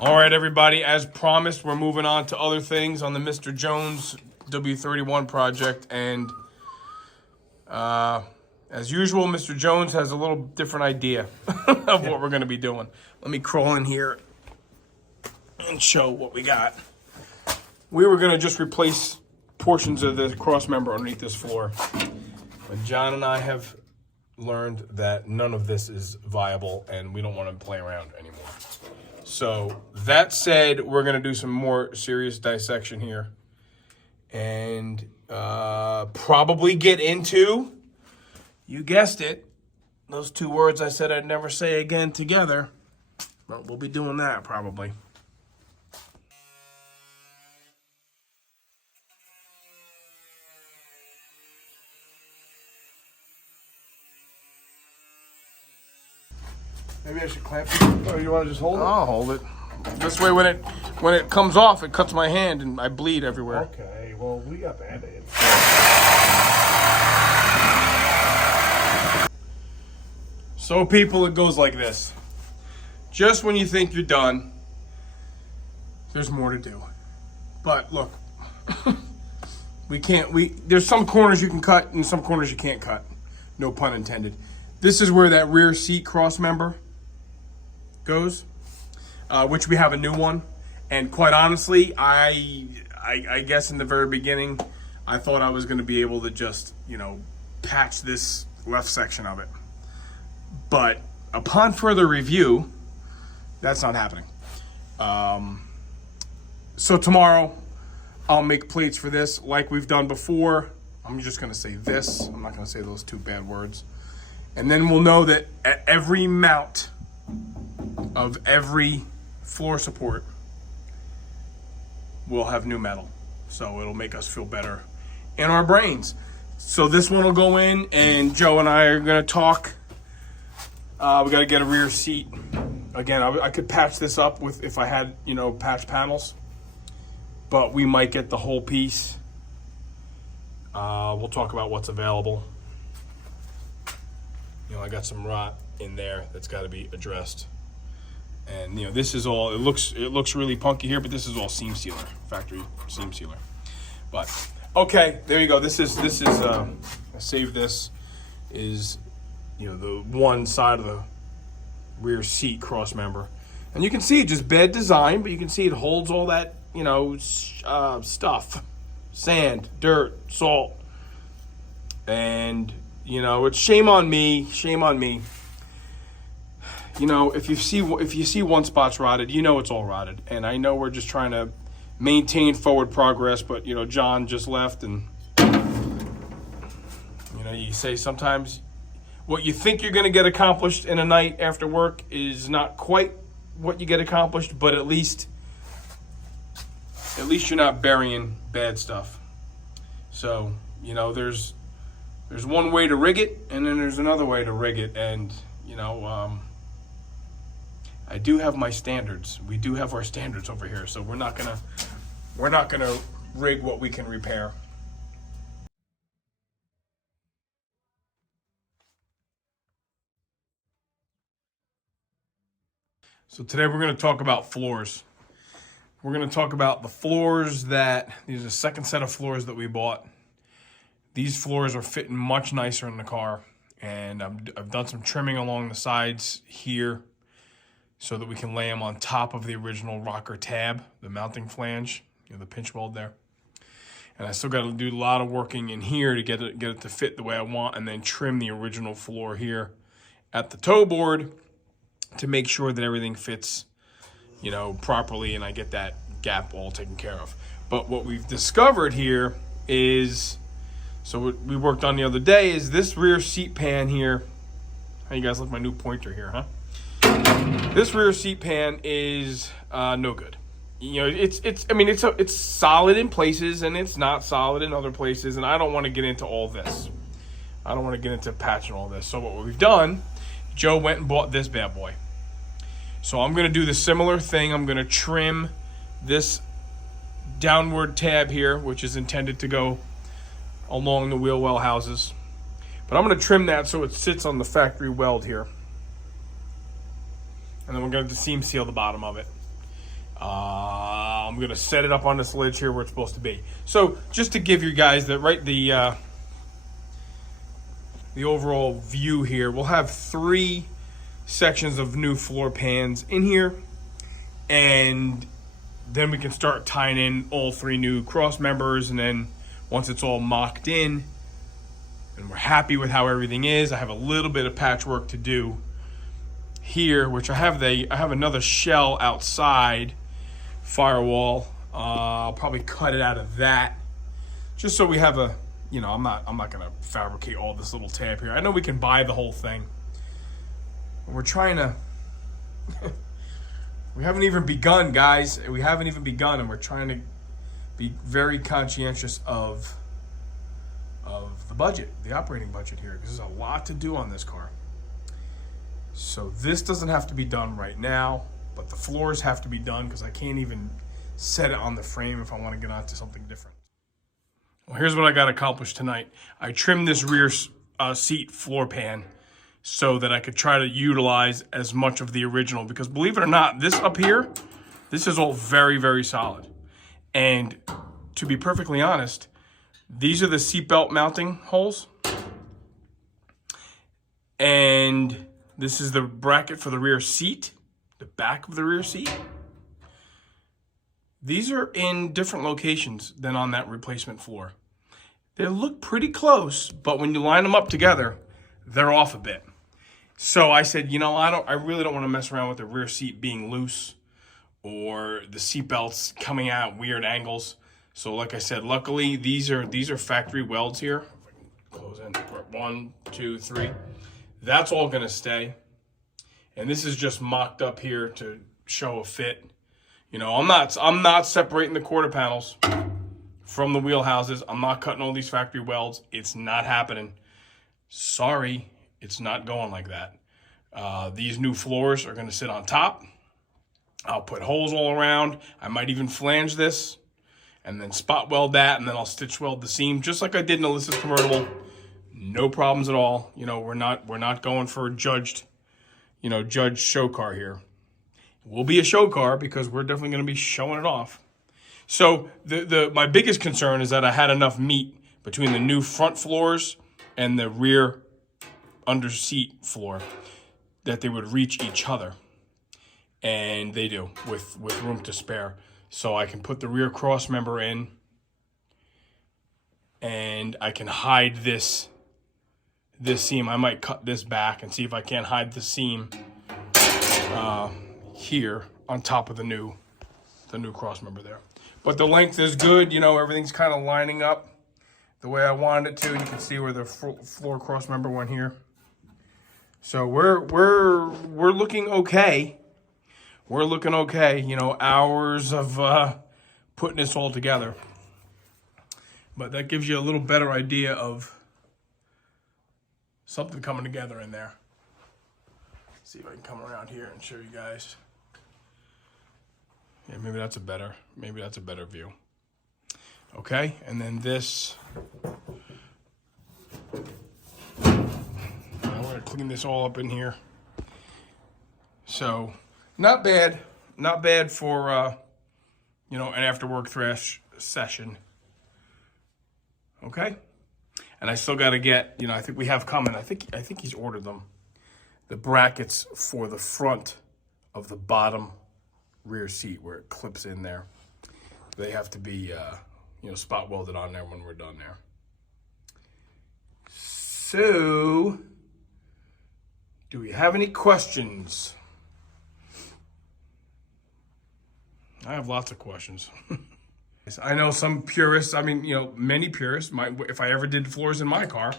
All right, everybody, as promised, we're moving on to other things on the Mr. Jones W-31 project. And as usual, Mr. Jones has a little different idea of what we're going to be doing. Let me crawl in here and show what we got. We were going to just replace portions of the cross member underneath this floor. But John and I have learned that none of this is viable and we don't want to play around anymore. So that said, we're going to do some more serious dissection here and probably get into, you guessed it, those two words I said I'd never say again together. But we'll be doing that probably. Maybe I should clamp it. Or you want to just hold it? I'll hold it. This way, when it comes off, it cuts my hand and I bleed everywhere. Okay, well, we got Band-Aids. So, people, it goes like this. Just when you think you're done, there's more to do. But look, there's some corners you can cut and some corners you can't cut. No pun intended. This is where that rear seat cross member goes, which we have a new one. And quite honestly, I guess in the very beginning, I thought I was going to be able to just, patch this left section of it. But upon further review, that's not happening. So tomorrow, I'll make plates for this like we've done before. I'm just going to say this. I'm not going to say those two bad words. And then we'll know that at every mount of every floor support, we'll have new metal. So it'll make us feel better in our brains. So this one will go in, and Joe and I are going to talk. We got to get a rear seat. Again, I could patch this up with if I had, patch panels. But we might get the whole piece. We'll talk about what's available. I got some rot in there that's got to be addressed. And this is all, it looks really punky here, but this is all seam sealer, factory seam sealer. But okay, there you go. This is I saved this is the one side of the rear seat cross member. And you can see just bad design, but you can see it holds all that, stuff, sand, dirt, salt. And it's shame on me. If you see one spot's rotted, it's all rotted. And I know we're just trying to maintain forward progress, but John just left, and you say sometimes what you think you're going to get accomplished in a night after work is not quite what you get accomplished, but at least you're not burying bad stuff. So, there's one way to rig it, and then there's another way to rig it. And, I do have my standards. We do have our standards over here. So we're not gonna rig what we can repair. So today we're gonna talk about floors. We're gonna talk about the floors these are the second set of floors that we bought. These floors are fitting much nicer in the car, and I've done some trimming along the sides here so that we can lay them on top of the original rocker tab, the mounting flange, the pinch weld there. And I still got to do a lot of working in here to get it to fit the way I want, and then trim the original floor here at the toe board to make sure that everything fits, properly, and I get that gap all taken care of. But what we've discovered here is, so what we worked on the other day is this rear seat pan here. How you guys like my new pointer here, huh? This rear seat pan is no good. It's solid in places and it's not solid in other places, and I don't want to get into all this. I don't want to get into patching all this. So what we've done, Joe went and bought this bad boy. So I'm going to do the similar thing. I'm going to trim this downward tab here, which is intended to go along the wheel well houses. But I'm going to trim that so it sits on the factory weld here. And then we're going to seam seal the bottom of it. I'm going to set it up on this ledge here where it's supposed to be. So just to give you guys the overall view here, we'll have 3 sections of new floor pans in here, and then we can start tying in all 3 new cross members. And then once it's all mocked in and we're happy with how everything is, I have a little bit of patchwork to do here, which I have another shell outside firewall. I'll probably cut it out of that, just so we have a, you know, I'm not gonna fabricate all this little tab here. I know we can buy the whole thing. We're trying to we haven't even begun, guys. We haven't even begun, and we're trying to be very conscientious of the budget, the operating budget here, because there's a lot to do on this car. So this doesn't have to be done right now, but the floors have to be done because I can't even set it on the frame if I want to get onto something different. Well, here's what I got accomplished tonight. I trimmed this rear seat floor pan so that I could try to utilize as much of the original, because believe it or not, this up here, this is all very, very solid. And to be perfectly honest, these are the seatbelt mounting holes. And this is the bracket for the rear seat, the back of the rear seat. These are in different locations than on that replacement floor. They look pretty close, but when you line them up together, they're off a bit. So I said, you know, I really don't want to mess around with the rear seat being loose or the seat belts coming out at weird angles. So like I said, luckily these are factory welds here. Close in. 1, 2, 3. That's all gonna stay. And this is just mocked up here to show a fit. You know, I'm not separating the quarter panels from the wheelhouses. I'm not cutting all these factory welds. It's not happening. Sorry, it's not going like that. These new floors are gonna sit on top. I'll put holes all around. I might even flange this and then spot weld that, and then I'll stitch weld the seam just like I did in Alyssa's convertible. No problems at all. You know, we're not going for a judged show car here. It will be a show car because we're definitely going to be showing it off. So my biggest concern is that I had enough meat between the new front floors and the rear under seat floor that they would reach each other. And they do, with room to spare. So I can put the rear cross member in, and I can hide this seam. I might cut this back and see if I can't hide the seam here on top of the new cross member there. But the length is good. You know, everything's kind of lining up the way I wanted it to. You can see where the floor cross member went here. So we're looking okay. We're looking okay. You know, hours of putting this all together. But that gives you a little better idea of something coming together in there. Let's see if I can come around here and show you guys. Yeah, maybe that's a better view. Okay, and then this. I'm gonna clean this all up in here. So, not bad for an after work thrash session. Okay, and I still got to get, I think we have coming. I think he's ordered them. The brackets for the front of the bottom rear seat where it clips in there. They have to be, spot welded on there when we're done there. So, do we have any questions? I have lots of questions. I know some purists, many purists, if I ever did floors in my car,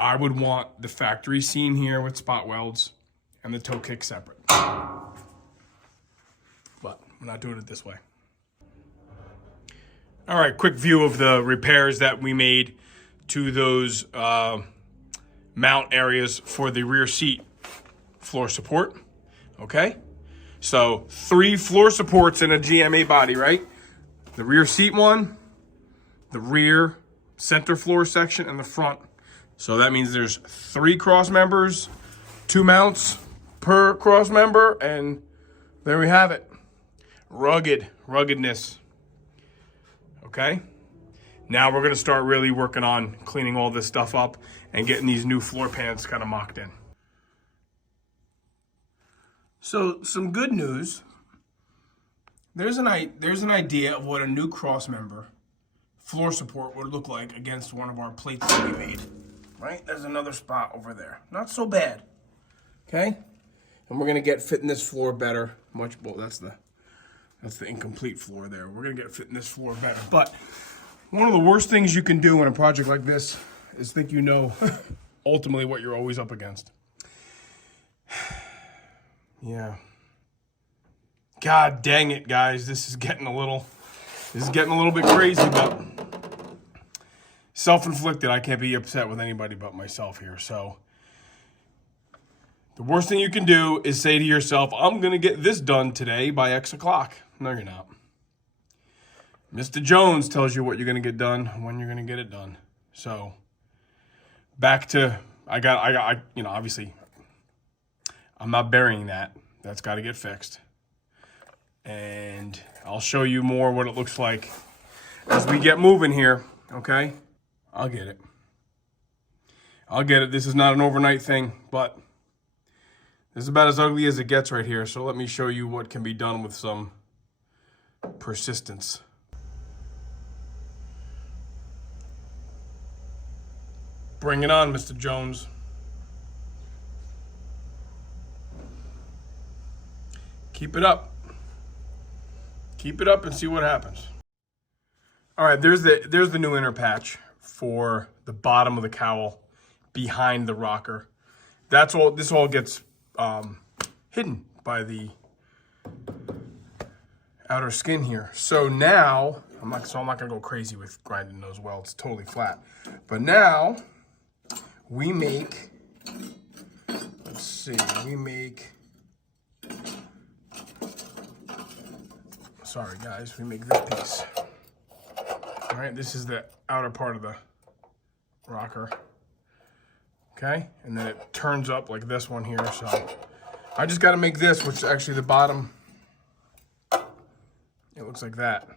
I would want the factory seam here with spot welds and the toe kick separate. But we're not doing it this way. All right, quick view of the repairs that we made to those mount areas for the rear seat floor support. Okay, so 3 floor supports in a GMA body, right? The rear seat one, the rear center floor section, and the front. So that means there's 3 cross members, 2 mounts per cross member, and there we have it. ruggedness. Okay? Now we're gonna start really working on cleaning all this stuff up and getting these new floor pans kind of mocked in. So some good news. There's an idea of what a new crossmember floor support would look like against one of our plates that we made. Right? There's another spot over there. Not so bad. Okay? And we're gonna get fitting this floor better. Well, that's the incomplete floor there. We're gonna get fitting this floor better. But one of the worst things you can do in a project like this is think you know ultimately what you're always up against. Yeah. God dang it, guys. This is getting a little bit crazy, but self-inflicted. I can't be upset with anybody but myself here. So the worst thing you can do is say to yourself, I'm going to get this done today by X o'clock. No, you're not. Mr. Jones tells you what you're going to get done, when you're going to get it done. So back to, obviously I'm not burying that. That's got to get fixed. And I'll show you more what it looks like as we get moving here, okay? I'll get it. This is not an overnight thing, but this is about as ugly as it gets right here. So let me show you what can be done with some persistence. Bring it on, Mr. Jones. Keep it up. Keep it up and see what happens. All right, there's the new inner patch for the bottom of the cowl behind the rocker. That's all. This all gets hidden by the outer skin here. So now I'm not gonna go crazy with grinding those welds. It's totally flat. But now we make. Let's see. Sorry guys, we make this piece. All right, this is the outer part of the rocker. Okay, and then it turns up like this one here. So I just got to make this, which is actually the bottom. It looks like that,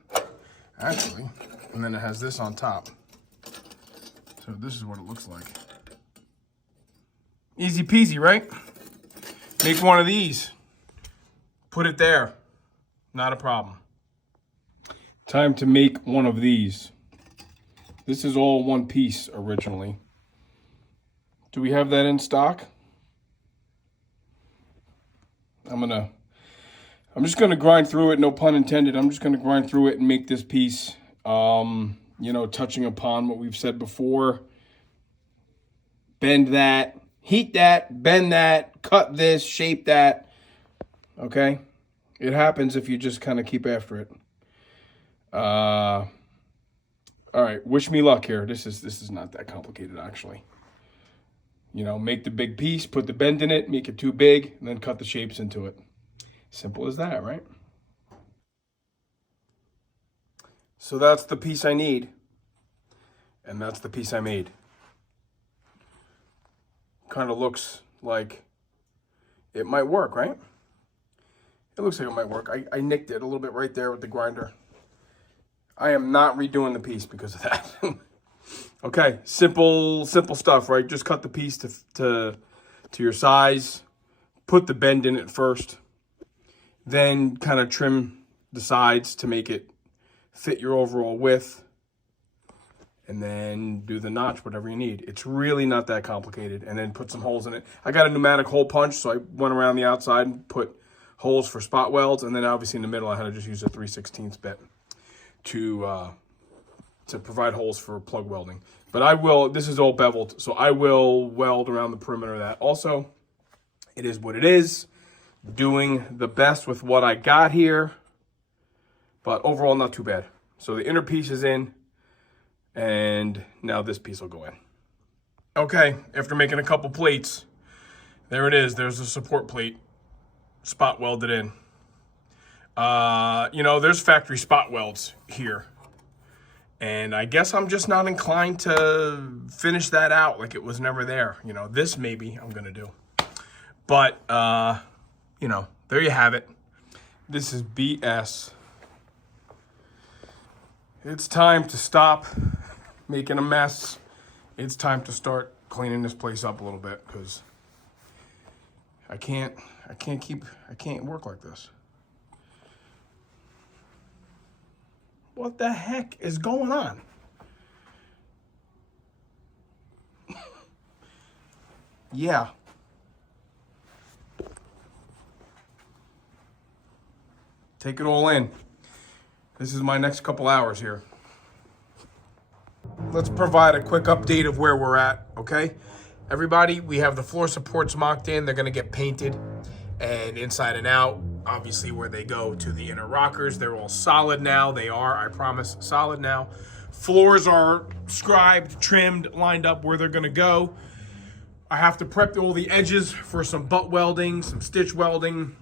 actually. And then it has this on top. So this is what it looks like. Easy peasy, right? Make one of these. Put it there. Not a problem. Time to make one of these. This is all one piece originally. Do we have that in stock? I'm just gonna grind through it, no pun intended. I'm just gonna grind through it and make this piece, touching upon what we've said before. Bend that, heat that, bend that, cut this, shape that, okay? It happens if you just kind of keep after it. All right, wish me luck here. This is not that complicated, actually. Make the big piece, put the bend in it, make it too big, and then cut the shapes into it. Simple as that, right? So that's the piece I need, and that's the piece I made. Kind of looks like it might work, right? It looks like it might work. I nicked it a little bit right there with the grinder. I am not redoing the piece because of that. Okay, simple stuff, right? Just cut the piece to your size. Put the bend in it first. Then kind of trim the sides to make it fit your overall width. And then do the notch, whatever you need. It's really not that complicated. And then put some holes in it. I got a pneumatic hole punch, so I went around the outside and put holes for spot welds. And then obviously in the middle, I had to just use a 3/16 bit to provide holes for plug welding. But this is all beveled, so I will weld around the perimeter of that. Also, it is what it is. Doing the best with what I got here. But overall, not too bad. So the inner piece is in, and now this piece will go in. Okay, after making a couple plates, there it is. There's the support plate, spot welded in. There's factory spot welds here. And I guess I'm just not inclined to finish that out like it was never there. This maybe I'm going to do. But, there you have it. This is BS. It's time to stop making a mess. It's time to start cleaning this place up a little bit because I can't work like this. What the heck is going on? Yeah. Take it all in. This is my next couple hours here. Let's provide a quick update of where we're at, okay? Everybody, we have the floor supports mocked in. They're gonna get painted and inside and out. Obviously where they go to the inner rockers, they're all solid now. They are, I promise, solid now. Floors are scribed, trimmed, lined up where they're gonna go. I have to prep all the edges for some butt welding, some stitch welding.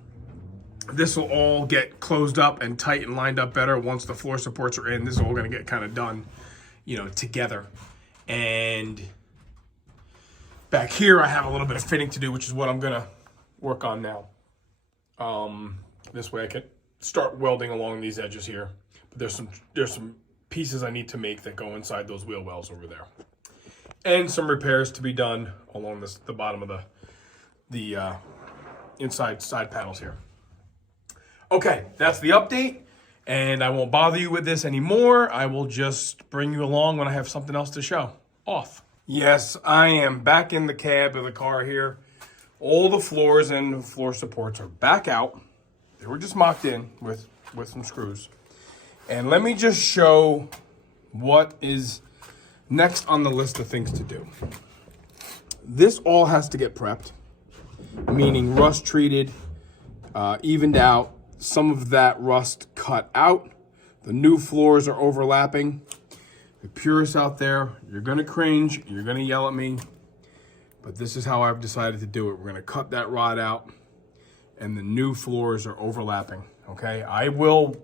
This will all get closed up and tight and lined up better once the floor supports are in. This is all gonna get kind of done, you know, together. And back here, I have a little bit of fitting to do, which is what I'm gonna work on now. This way I can start welding along these edges here. But there's some pieces I need to make that go inside those wheel wells over there. And some repairs to be done along the bottom of the inside side panels here. Okay, that's the update, and I won't bother you with this anymore. I will just bring you along when I have something else to show. Off. Yes, I am back in the cab of the car here. All the floors and floor supports are back out. They were just mocked in with some screws. And let me just show what is next on the list of things to do. This all has to get prepped, meaning rust treated, evened out, some of that rust cut out. The new floors are overlapping. The purists out there, you're gonna cringe, you're gonna yell at me, but this is how I've decided to do it. We're gonna cut that rod out and the new floors are overlapping, okay? I will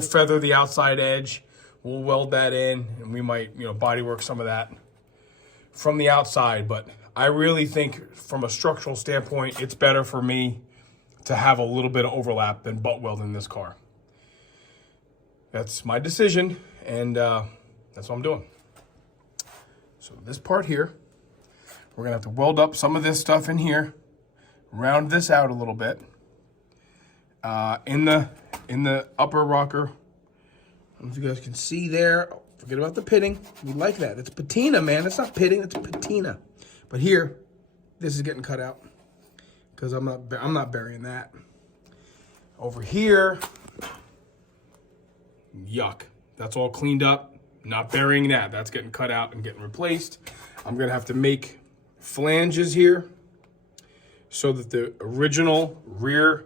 feather the outside edge. We'll weld that in and we might, you know, body work some of that from the outside, but I really think from a structural standpoint, it's better for me to have a little bit of overlap than butt weld in this car. That's my decision, and that's what I'm doing. So this part here, we're gonna have to weld up some of this stuff in here, round this out a little bit. In the upper rocker, I don't know if you guys can see there. Forget about the pitting. We like that. It's patina, man. It's not pitting, it's patina. But here, this is getting cut out because I'm not burying that. Over here, yuck. That's all cleaned up. Not burying that. That's getting cut out and getting replaced. I'm gonna have to make flanges here so that the original rear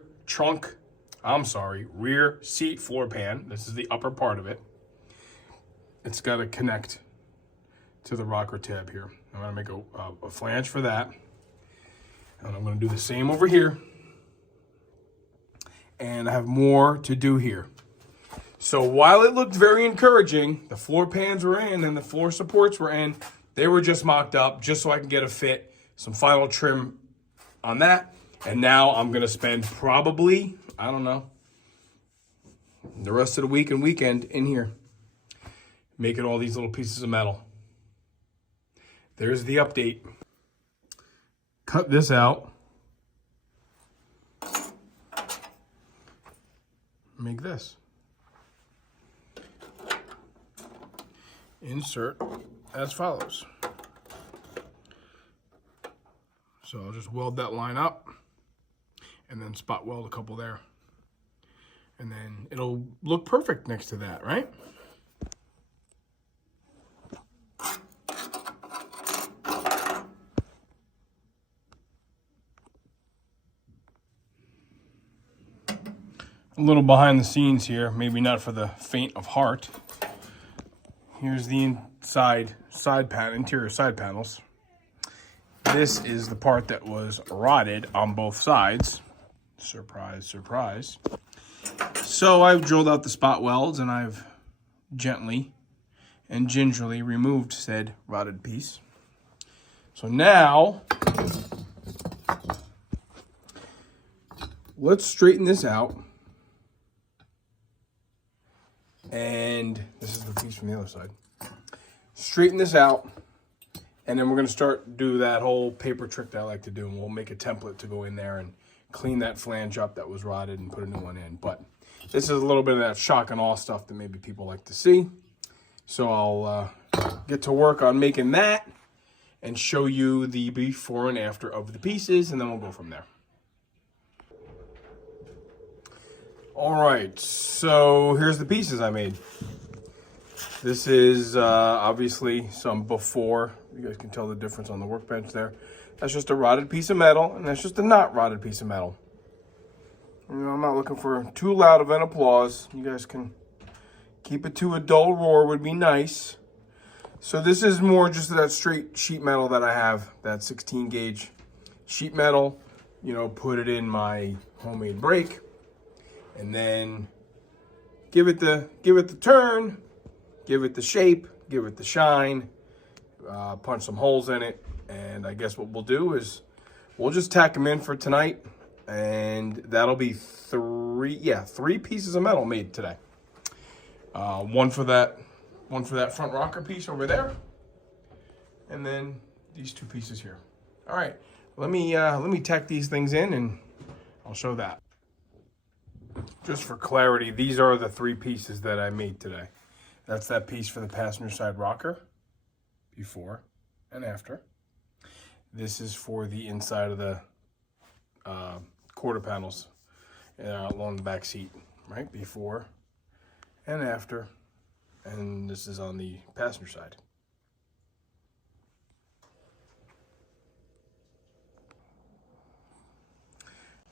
seat floor pan, this is the upper part of it, it's got to connect to the rocker tab here. I'm gonna make a flange for that. And I'm gonna do the same over here. And I have more to do here. So while it looked very encouraging, the floor pans were in and the floor supports were in, they were just mocked up just so I can get a fit, some final trim on that. And now I'm gonna spend probably, I don't know, the rest of the week and weekend in here, making all these little pieces of metal. There's the update. Cut this out. Make this. Insert as follows. So I'll just weld that line up and then spot weld a couple there. And then it'll look perfect next to that, right? A little behind the scenes here, maybe not for the faint of heart. Here's the interior side panels. This is the part that was rotted on both sides. Surprise, surprise. So I've drilled out the spot welds and I've gently and gingerly removed said rotted piece. So now, let's straighten this out And this is the piece from the other side. Straighten this out. And then we're going to do that whole paper trick that I like to do. And we'll make a template to go in there and clean that flange up that was rotted and put a new one in. But this is a little bit of that shock and awe stuff that maybe people like to see. So I'll get to work on making that and show you the before and after of the pieces, and then we'll go from there. All right, so here's the pieces I made. This is obviously some before. You guys can tell the difference on the workbench there. That's just a rotted piece of metal, and that's just a not rotted piece of metal. You know, I'm not looking for too loud of an applause. You guys can keep it to a dull roar would be nice. So this is more just that straight sheet metal that I have, that 16 gauge sheet metal. You know, put it in my homemade brake, and then give it the turn, give it the shape, give it the shine, punch some holes in it, and I guess what we'll do is we'll just tack them in for tonight, and that'll be three pieces of metal made today. One for that front rocker piece over there, and then these two pieces here. All right, let me tack these things in, and I'll show that. Just for clarity, these are the three pieces that I made today. That's that piece for the passenger side rocker, before and after. This is for the inside of the quarter panels along the back seat, right? Before and after. And this is on the passenger side.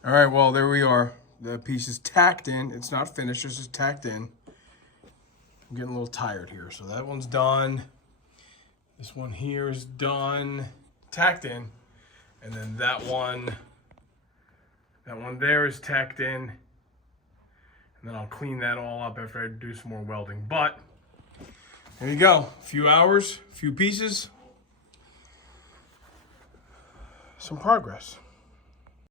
All right, well, there we are. The piece is tacked in. It's not finished, it's just tacked in. I'm getting a little tired here. So that one's done. This one here is done, tacked in. And then that one there is tacked in. And then I'll clean that all up after I do some more welding. But there you go. A few hours, a few pieces. Some progress.